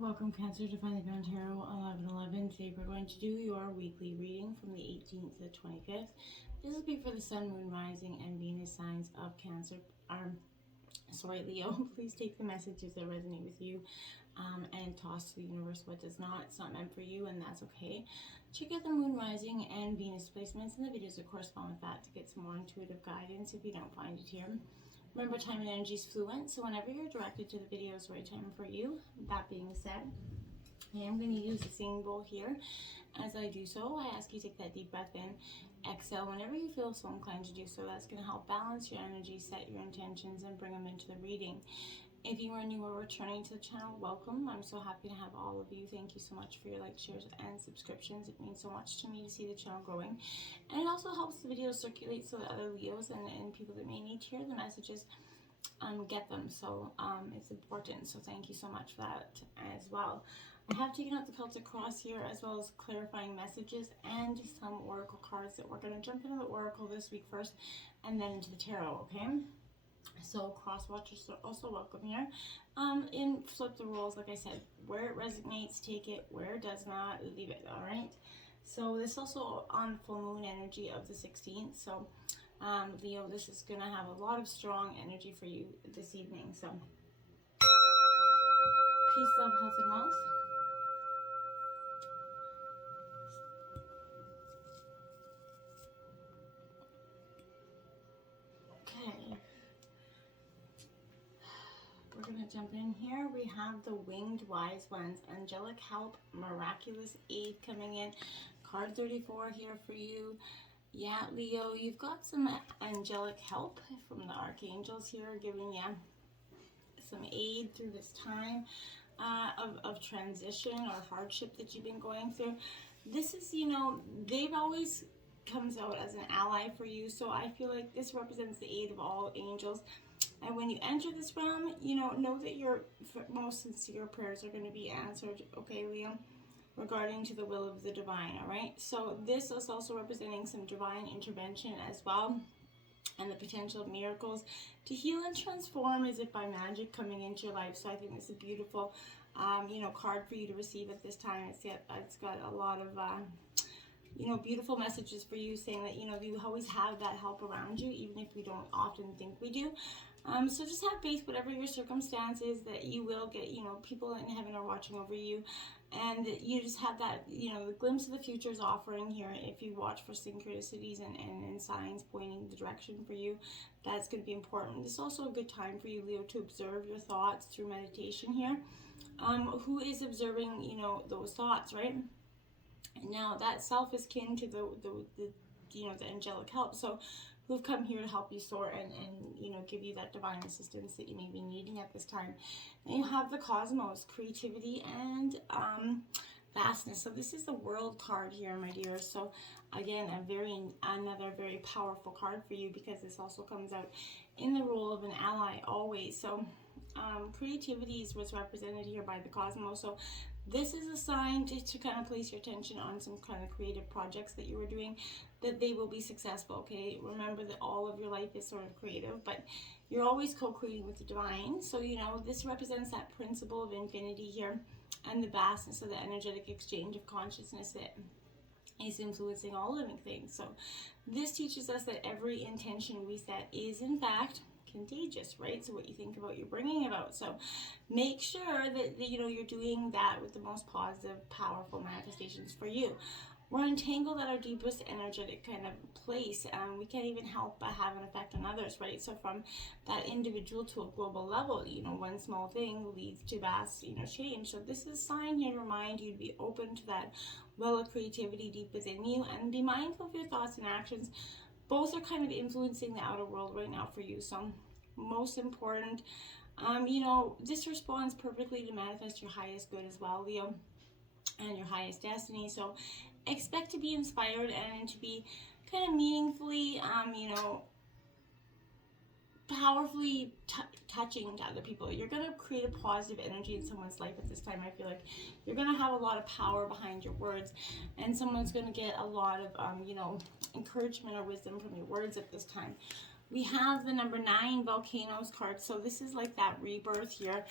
Welcome, Cancer, to Finally Found Tarot 1111. Today we're going to do your weekly reading from the 18th to the 25th. This will be for the Sun, Moon, Rising, and Venus signs of Cancer. Leo. Please take the messages that resonate with you and toss to the universe what does not. It's not meant for you, and that's okay. Check out the Moon, Rising, and Venus placements in the videos that correspond with that to get some more intuitive guidance if you don't find it here. Remember, time and energy is fluent, so whenever you're directed to the video is the right time for you. That being said, I am going to use the singing bowl here. As I do so, I ask you to take that deep breath in, exhale whenever you feel so inclined to do so. That's going to help balance your energy, set your intentions, and bring them into the reading. If you are new or returning to the channel, welcome. I'm so happy to have all of you. Thank you so much for your likes, shares, and subscriptions. It means so much to me to see the channel growing. And it also helps the videos circulate so that other Leos and people that may need to hear the messages get them. So it's important. So thank you so much for that as well. I have taken out the Celtic Cross here, as well as clarifying messages and some oracle cards that we're going to jump into the oracle this week first and then into the tarot, okay? So cross watchers are also welcome here. And flip the rules, like I said, where it resonates, take it. Where it does not, leave it, all right? So this is also on full moon energy of the 16th. So Leo, this is going to have a lot of strong energy for you this evening. So peace, love, health, and wealth. Okay. We're going to jump in here. We have the Winged Wise Ones, Angelic Help, Miraculous Aid coming in. Card 34 here for you. Yeah, Leo, you've got some angelic help from the archangels here, giving you some aid through this time of transition or hardship that you've been going through. This is, they've always comes out as an ally for you, so I feel like this represents the aid of all angels. And when you enter this realm, know that your most sincere prayers are going to be answered, okay, Leo? Regarding to the will of the divine, all right? So this is also representing some divine intervention as well, and the potential of miracles to heal and transform as if by magic coming into your life. So I think it's a beautiful, card for you to receive at this time. It's got a lot of, beautiful messages for you, saying that, you always have that help around you, even if we don't often think we do. So just have faith, whatever your circumstances, that you will get, people in heaven are watching over you. And you just have that, the glimpse of the future is offering here. If you watch for synchronicities and signs pointing the direction for you, that's going to be important. This is also a good time for you, Leo, to observe your thoughts through meditation here. Who is observing, those thoughts, right? Now, that self is kin to the angelic help. So who've come here to help you soar and give you that divine assistance that you may be needing at this time. And you have the cosmos, creativity, and vastness. So this is the world card here, my dear. So again, another very powerful card for you, because this also comes out in the role of an ally always. So creativity is what's represented here by the cosmos. So this is a sign to kind of place your attention on some kind of creative projects that you were doing, that they will be successful, okay? Remember that all of your life is sort of creative, but you're always co-creating with the divine. So, this represents that principle of infinity here and the vastness of the energetic exchange of consciousness that is influencing all living things. So this teaches us that every intention we set is, in fact, contagious, right? So what you think about, you're bringing about. So make sure that you're doing that with the most positive, powerful manifestations for you. We're entangled at our deepest energetic kind of place, and we can't even help but have an effect on others, right? So from that individual to a global level, one small thing leads to vast, change. So this is a sign here to remind you to be open to that well of creativity deep within you, and be mindful of your thoughts and actions. Both are kind of influencing the outer world right now for you. So most important, this responds perfectly to manifest your highest good as well, Leo, and your highest destiny. So expect to be inspired and to be kind of meaningfully, powerfully touching to other people. You're going to create a positive energy in someone's life at this time. I feel like you're going to have a lot of power behind your words, and someone's going to get a lot of, encouragement or wisdom from your words at this time. We have the number 9 volcanoes card. So this is like that rebirth here.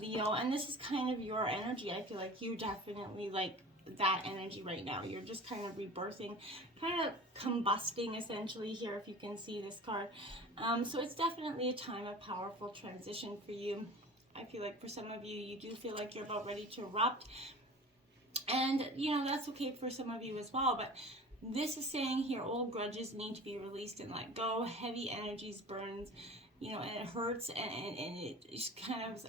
Leo, and this is kind of your energy. I feel like you definitely like that energy right now. You're just kind of rebirthing, kind of combusting essentially here, if you can see this card. So it's definitely a time of powerful transition for you. I feel like for some of you, you do feel like you're about ready to erupt. And, you know, that's okay for some of you as well. But this is saying here, old grudges need to be released and let go. Heavy energies burns, you know, and it hurts, and it just kind of,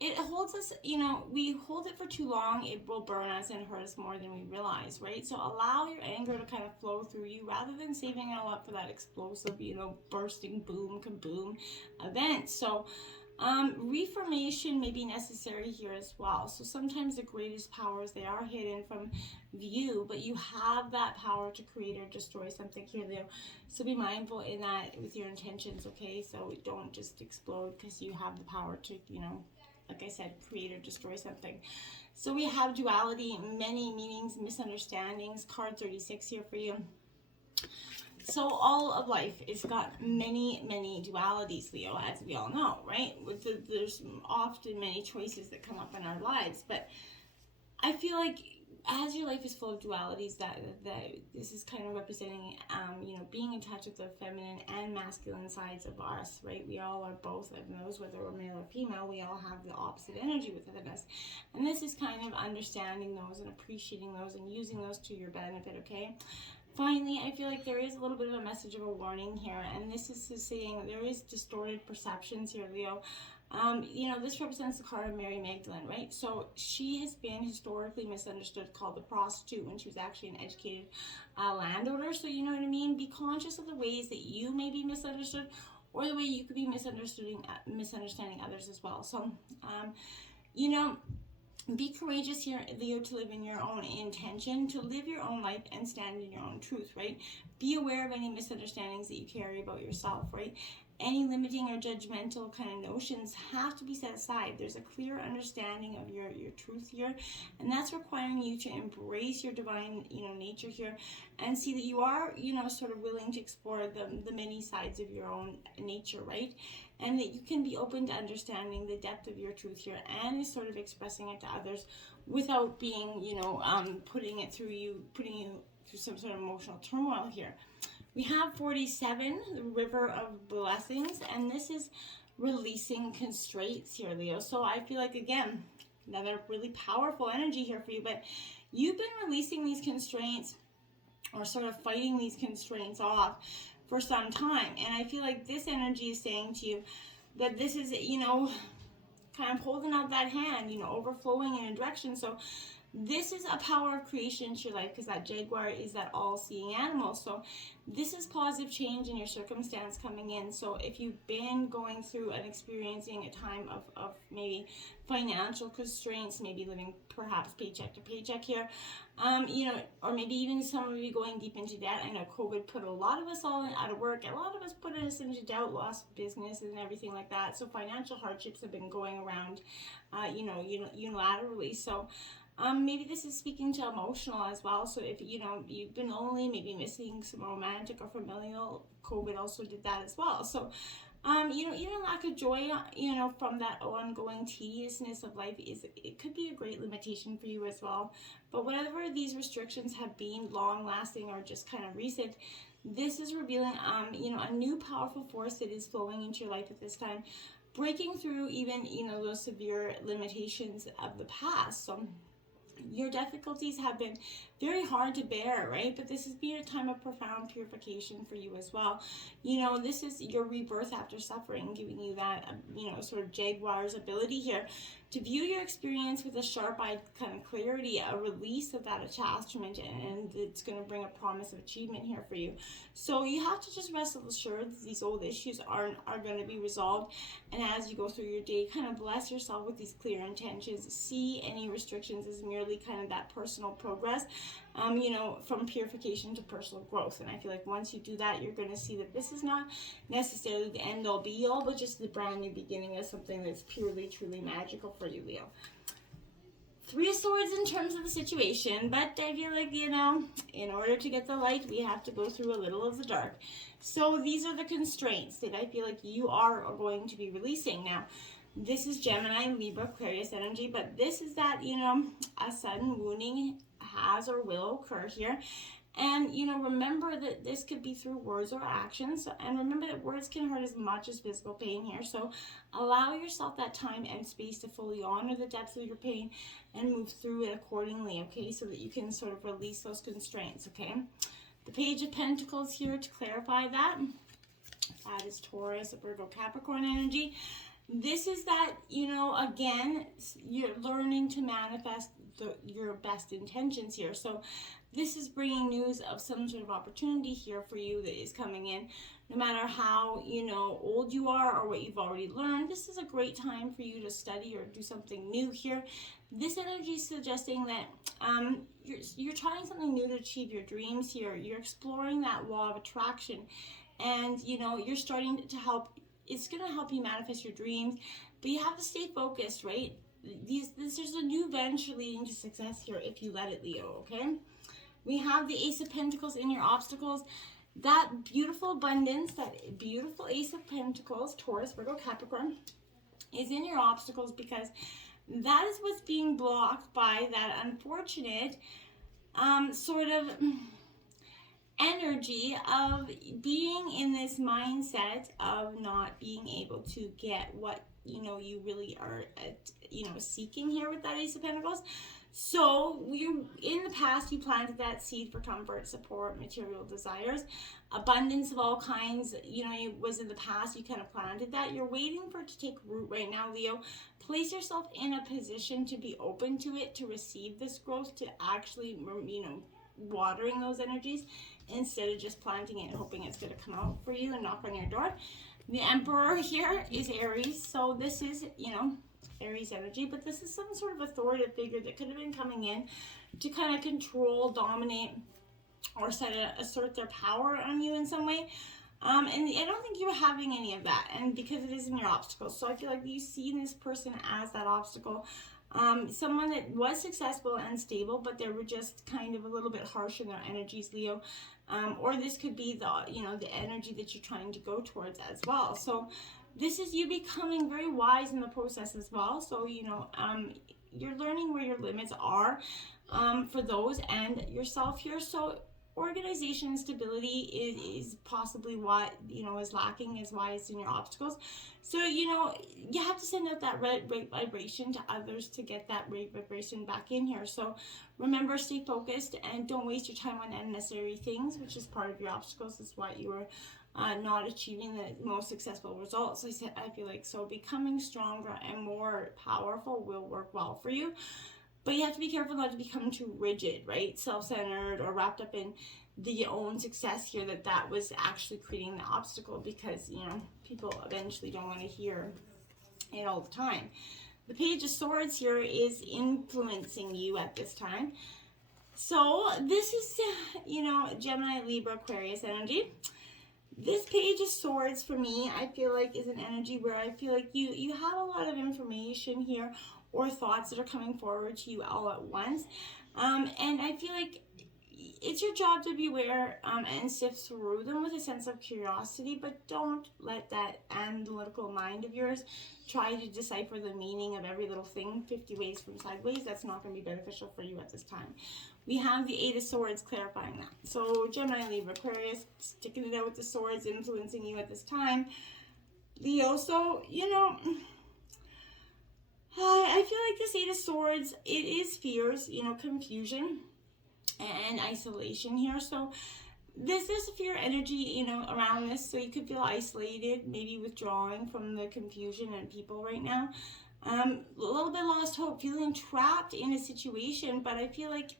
it holds us, you know, we hold it for too long, it will burn us and hurt us more than we realize, right? So allow your anger to kind of flow through you rather than saving it all up for that explosive, you know, bursting, boom, kaboom event. So reformation may be necessary here as well. So sometimes the greatest powers, they are hidden from view, but you have that power to create or destroy something here, Leo. So be mindful in that with your intentions, okay? So don't just explode, because you have the power to, you know, like I said, create or destroy something. So we have duality, many meanings, misunderstandings. Card 36 here for you. So all of life, it's got many, many dualities, Leo, as we all know, right? There's often many choices that come up in our lives, but I feel like as your life is full of dualities, that this is kind of representing, you know, being in touch with the feminine and masculine sides of us, right? We all are both of those, whether we're male or female. We all have the opposite energy within us, and this is kind of understanding those and appreciating those and using those to your benefit, okay? Finally, I feel like there is a little bit of a message of a warning here, and this is saying there is distorted perceptions here, Leo. You know, this represents the card of Mary Magdalene, right? So she has been historically misunderstood, called the prostitute, when she was actually an educated landowner. So you know what I mean? Be conscious of the ways that you may be misunderstood, or the way you could be misunderstanding others as well. So, you know, be courageous here, Leo, to live in your own intention, to live your own life and stand in your own truth, right? Be aware of any misunderstandings that you carry about yourself, right? Any limiting or judgmental kind of notions have to be set aside. There's a clear understanding of your truth here, and that's requiring you to embrace your divine, you know, nature here, and see that you are, you know, sort of willing to explore the many sides of your own nature, right? And that you can be open to understanding the depth of your truth here and sort of expressing it to others without being, you know, putting you through some sort of emotional turmoil here. We have 47, the River of Blessings, and this is releasing constraints here, Leo. So I feel like, again, another really powerful energy here for you, but you've been releasing these constraints, or sort of fighting these constraints off for some time. And I feel like this energy is saying to you that this is, you know, kind of holding out that hand, you know, overflowing in a direction. So this is a power of creation to your life, because that jaguar is that all-seeing animal. So this is positive change in your circumstance coming in. So if you've been going through and experiencing a time of maybe financial constraints, maybe living perhaps paycheck to paycheck here, you know, or maybe even some of you going deep into debt. I know COVID put a lot of us all out of work. A lot of us put us into debt, lost business and everything like that. So financial hardships have been going around, you know, unilaterally. So maybe this is speaking to emotional as well. So if, you know, you've been lonely, maybe missing some romantic or familial, COVID also did that as well. So, you know, even lack of joy, you know, from that ongoing tediousness of life, it could be a great limitation for you as well. But whatever these restrictions have been, long lasting or just kind of recent, this is revealing, you know, a new powerful force that is flowing into your life at this time, breaking through even, you know, those severe limitations of the past. So your difficulties have been very hard to bear, right? But this has been a time of profound purification for you as well. You know, this is your rebirth after suffering, giving you that, you know, sort of jaguar's ability here to view your experience with a sharp-eyed kind of clarity, a release of that attachment, and it's going to bring a promise of achievement here for you. So you have to just rest assured that these old issues are going to be resolved. And as you go through your day, kind of bless yourself with these clear intentions. See any restrictions as merely kind of that personal progress, you know, from purification to personal growth. And I feel like once you do that, you're going to see that this is not necessarily the end all be all, but just the brand new beginning of something that's purely, truly magical for you, Leo. 3 of Swords in terms of the situation, but I feel like, you know, in order to get the light, we have to go through a little of the dark. So these are the constraints that I feel like you are going to be releasing. Now, This is Gemini, Libra, Aquarius energy, but this is that, you know, a sudden wounding has or will occur here. And, you know, remember that this could be through words or actions. And remember that words can hurt as much as physical pain here. So allow yourself that time and space to fully honor the depths of your pain and move through it accordingly, okay? So that you can sort of release those constraints, okay? The Page of Pentacles here to clarify that. That is Taurus, Virgo, Capricorn energy. This is that, you know, again, you're learning to manifest your best intentions here. So this is bringing news of some sort of opportunity here for you that is coming in. No matter how, you know, old you are or what you've already learned, this is a great time for you to study or do something new here. This energy is suggesting that you're trying something new to achieve your dreams here. You're exploring that law of attraction. And, you know, you're starting to help. It's going to help you manifest your dreams. But you have to stay focused, right? There's a new venture leading to success here if you let it, Leo, okay? We have the Ace of Pentacles in your obstacles. That beautiful abundance, that beautiful Ace of Pentacles, Taurus, Virgo, Capricorn, is in your obstacles because that is what's being blocked by that unfortunate sort of energy of being in this mindset of not being able to get what, you know, you really are, you know, seeking here with that Ace of Pentacles. So in the past, you planted that seed for comfort, support, material desires, abundance of all kinds. You know, it was in the past, you kind of planted that. You're waiting for it to take root right now, Leo. Place yourself in a position to be open to it, to receive this growth, to actually, you know, watering those energies instead of just planting it and hoping it's going to come out for you and knock on your door. The Emperor here is Aries. So this is, you know, Aries energy, but this is some sort of authoritative figure that could have been coming in to kind of control, dominate, or assert their power on you in some way. And I don't think you're having any of that, and because it is in your obstacles. So I feel like you see this person as that obstacle. Someone that was successful and stable, but they were just kind of a little bit harsh in their energies, Leo. Or this could be the, you know, the energy that you're trying to go towards as well. So this is you becoming very wise in the process as well. So, you know, you're learning where your limits are for those and yourself here. So organization and stability is possibly what, you know, is lacking, is why it's in your obstacles. So, you know, you have to send out that right vibration to others to get that right vibration back in here. So remember, stay focused and don't waste your time on unnecessary things, which is part of your obstacles. That's why you are not achieving the most successful results. I feel like so becoming stronger and more powerful will work well for you. But you have to be careful not to become too rigid, right? Self-centered or wrapped up in the own success here, that was actually creating the obstacle, because, you know, people eventually don't want to hear it all the time. The Page of Swords here is influencing you at this time. So this is, you know, Gemini, Libra, Aquarius energy. This Page of Swords for me, I feel like is an energy where I feel like you have a lot of information here or thoughts that are coming forward to you all at once. And I feel like it's your job to be aware and sift through them with a sense of curiosity, but don't let that analytical mind of yours try to decipher the meaning of every little thing 50 ways from sideways. That's not going to be beneficial for you at this time. We have the Eight of Swords clarifying that. So Gemini, Libra, Aquarius, sticking it out with the swords, influencing you at this time. Leo, so, you know, I feel like this Eight of Swords, it is fears, you know, confusion and isolation here. So this is fear energy, you know, around this. So you could feel isolated, maybe withdrawing from the confusion and people right now. A little bit lost hope, feeling trapped in a situation, but I feel like,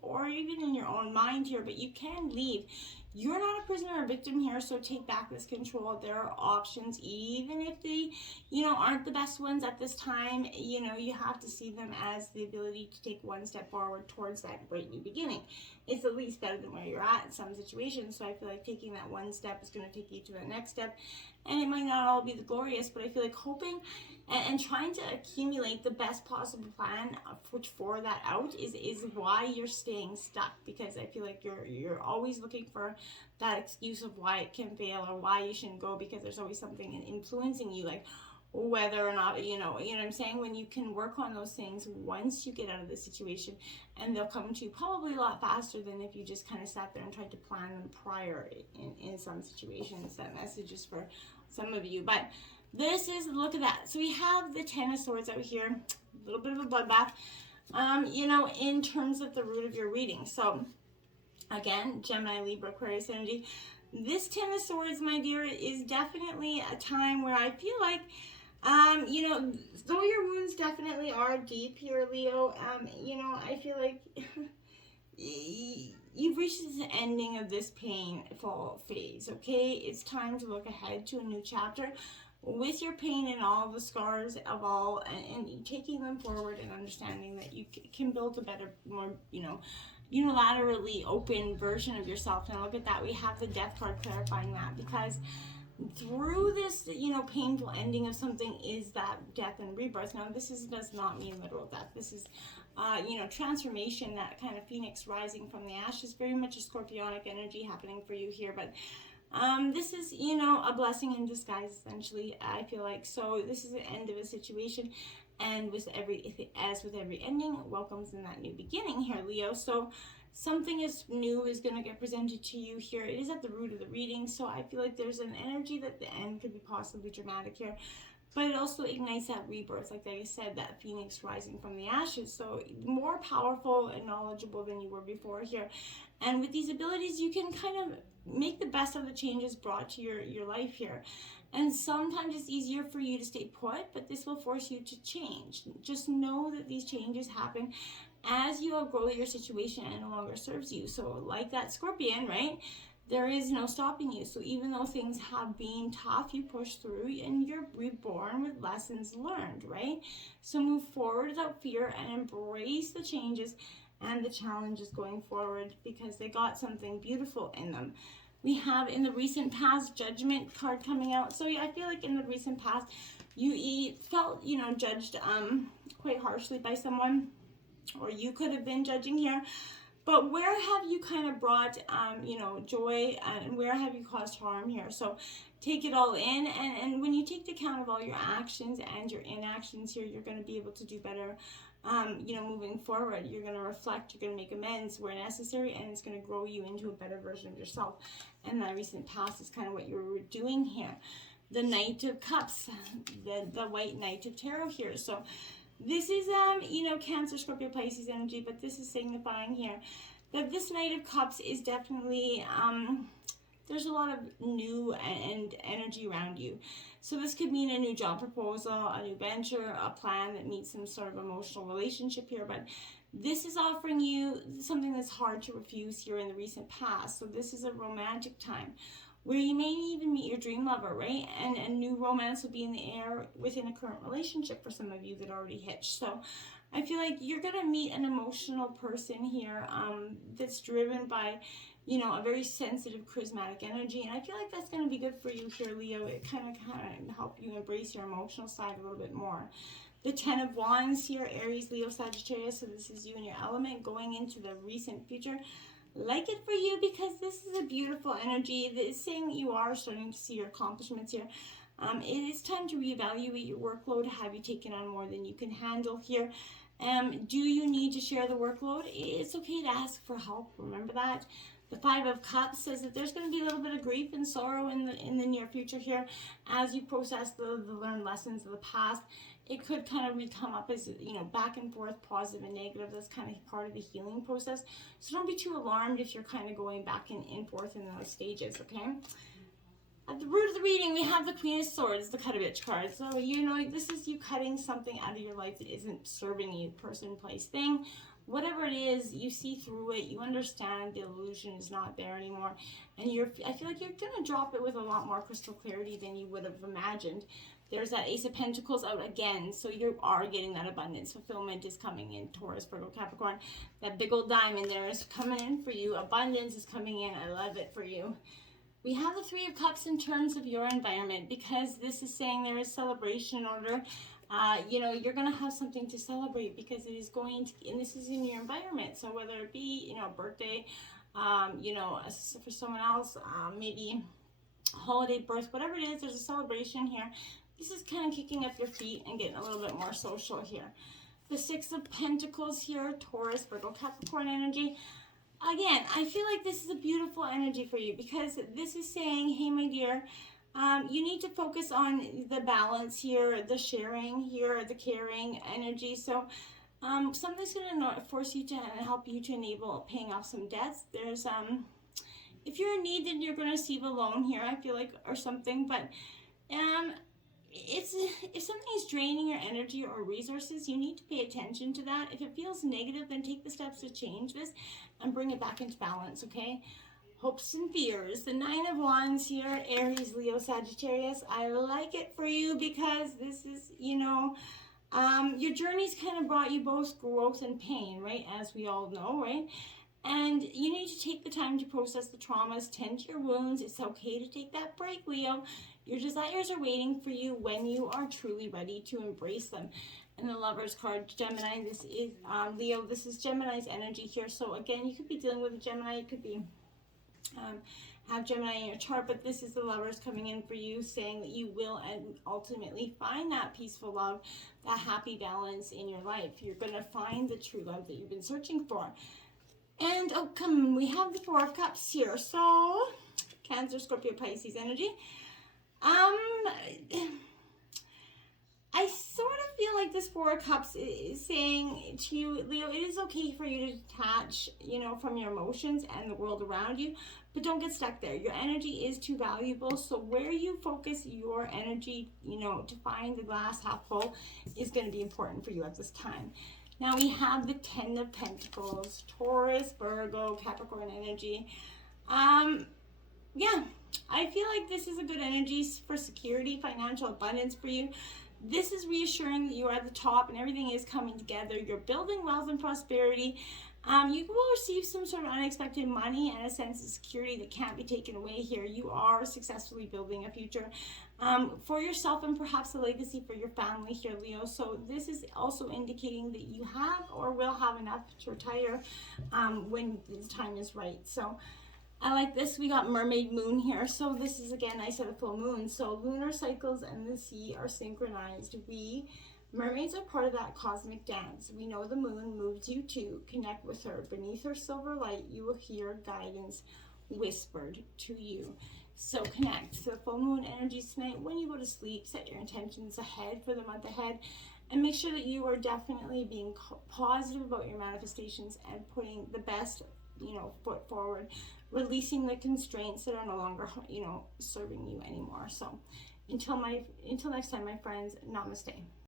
or even in your own mind here, but you can leave. You're not a prisoner or victim here, so take back this control. There are options, even if they, you know, aren't the best ones at this time. You know, you have to see them as the ability to take one step forward towards that great new beginning. It's at least better than where you're at in some situations, so I feel like taking that one step is going to take you to the next step. And it might not all be the glorious, but I feel like hoping and trying to accumulate the best possible plan for that out is why you're staying stuck, because I feel like you're always looking for that excuse of why it can fail or why you shouldn't go, because there's always something influencing you, like, whether or not, what I'm saying, when you can work on those things once you get out of the situation, and they'll come to you probably a lot faster than if you just kind of sat there and tried to plan them prior in some situations. That message is for some of you. But this is, look at that. So we have the Ten of Swords out here, a little bit of a bloodbath, in terms of the root of your reading. So again, Gemini, Libra, Aquarius energy. This Ten of Swords, my dear, is definitely a time where I feel like, though your wounds definitely are deep here, Leo, I feel like you've reached the ending of this painful phase, okay? It's time to look ahead to a new chapter with your pain and all the scars of all, and taking them forward and understanding that you can build a better, more, unilaterally open version of yourself. Now look at that, we have the Death card clarifying that, because through this, painful ending of something is that death and rebirth. Now this does not mean literal death. This is transformation, that kind of phoenix rising from the ashes, very much a scorpionic energy happening for you here. But this is, a blessing in disguise, essentially, I feel like. So this is the end of a situation, and as with every ending, welcomes in that new beginning here, Leo. So something is new is going to get presented to you here. It is at the root of the reading, so I feel like there's an energy that the end could be possibly dramatic here, but it also ignites that rebirth, like I said, that phoenix rising from the ashes. So more powerful and knowledgeable than you were before here. And with these abilities, you can kind of make the best of the changes brought to your life here. And sometimes it's easier for you to stay put, but this will force you to change. Just know that these changes happen as you outgrow your situation and no longer serves you. So like that Scorpion, right? There is no stopping you. So even though things have been tough, you push through and you're reborn with lessons learned, right? So move forward without fear and embrace the changes and the challenges going forward, because they got something beautiful in them. We have in the recent past Judgment card coming out. So yeah, I feel like in the recent past you felt, judged quite harshly by someone, or you could have been judging here. But where have you kind of brought, joy, and where have you caused harm here? So take it all in, and when you take account of all your actions and your inactions here, you're going to be able to do better, moving forward. You're going to reflect, you're going to make amends where necessary, and it's going to grow you into a better version of yourself. And that recent past is kind of what you were doing here. The Knight of Cups, the White Knight of Tarot here. So this is, Cancer, Scorpio, Pisces energy, but this is signifying here that this Knight of Cups is definitely, there's a lot of new and energy around you. So this could mean a new job proposal, a new venture, a plan that meets some sort of emotional relationship here, but this is offering you something that's hard to refuse here in the recent past. So this is a romantic time where you may even meet your dream lover, right? And a new romance will be in the air within a current relationship for some of you that already hitched. So I feel like you're going to meet an emotional person here that's driven by, a very sensitive, charismatic energy. And I feel like that's going to be good for you here, Leo. It kind of help you embrace your emotional side a little bit more. The Ten of Wands here, Aries, Leo, Sagittarius. So this is you and your element going into the recent future. Like it for you, because this is a beautiful energy that is saying that you are starting to see your accomplishments here. It is time to reevaluate your workload. Have you taken on more than you can handle here? Do you need to share the workload? It's okay to ask for help. Remember that. The Five of Cups says that there's going to be a little bit of grief and sorrow in the near future here as you process the learned lessons of the past. It could kind of come up as, back and forth, positive and negative. That's kind of part of the healing process. So don't be too alarmed if you're kind of going back and forth in those stages, okay? At the root of the reading, we have the Queen of Swords, the Cut-A-Bitch card. So, this is you cutting something out of your life that isn't serving you, person, place, thing. Whatever it is, you see through it, you understand the illusion is not there anymore. And I feel like you're going to drop it with a lot more crystal clarity than you would have imagined. There's that Ace of Pentacles out again, so you are getting that abundance. Fulfillment is coming in, Taurus, Virgo, Capricorn. That big old diamond there is coming in for you. Abundance is coming in. I love it for you. We have the Three of Cups in terms of your environment, because this is saying there is celebration in order. You're going to have something to celebrate, because it is going to, and this is in your environment. So whether it be, birthday, for someone else, maybe holiday, birth, whatever it is, there's a celebration here this is kind of kicking up your feet and getting a little bit more social here. The Six of Pentacles here, Taurus, Virgo, Capricorn energy. Again, I feel like this is a beautiful energy for you because this is saying, hey, my dear, you need to focus on the balance here, the sharing here, the caring energy. So something's going to force you to help you to enable paying off some debts. There's, if you're in need, then you're going to receive a loan here, I feel like, or something. But if something is draining your energy or resources, you need to pay attention to that. If it feels negative, then take the steps to change this and bring it back into balance, okay? Hopes and fears. The Nine of Wands here, Aries, Leo, Sagittarius. I like it for you because this is, you know, your journey's kind of brought you both growth and pain, right? As we all know, right? And you need to take the time to process the traumas, tend to your wounds. It's okay to take that break, Leo. Your desires are waiting for you when you are truly ready to embrace them. And the Lover's card, Gemini, this is Leo. This is Gemini's energy here. So again, you could be dealing with a Gemini. You could be have Gemini in your chart, but this is the Lovers coming in for you, saying that you will ultimately find that peaceful love, that happy balance in your life. You're going to find the true love that you've been searching for. And oh, we have the Four of Cups here. So Cancer, Scorpio, Pisces energy. I sort of feel like this Four of Cups is saying to you, Leo, it is okay for you to detach, you know, from your emotions and the world around you, but don't get stuck there. Your energy is too valuable. So where you focus your energy, you know, to find the glass half full is going to be important for you at this time. Now we have the Ten of Pentacles, Taurus, Virgo, Capricorn energy. Yeah, I feel like this is a good energy for security, financial abundance for you. This is reassuring that you are at the top and everything is coming together. You're building wealth and prosperity. You will receive some sort of unexpected money and a sense of security that can't be taken away here. You are successfully building a future for yourself and perhaps a legacy for your family here, Leo. So this is also indicating that you have or will have enough to retire when the time is right. So I like this. We got Mermaid Moon here. So this is, again, I said a full moon. So lunar cycles and the sea are synchronized. Mermaids are part of that cosmic dance. We know the moon moves you to connect with her. Beneath her silver light, you will hear guidance whispered to you. So connect. So full moon energies tonight. When you go to sleep, set your intentions ahead for the month ahead. And make sure that you are definitely being positive about your manifestations and putting the best, you know, foot forward. Releasing the constraints that are no longer, you know, serving you anymore. So until next time, my friends, namaste.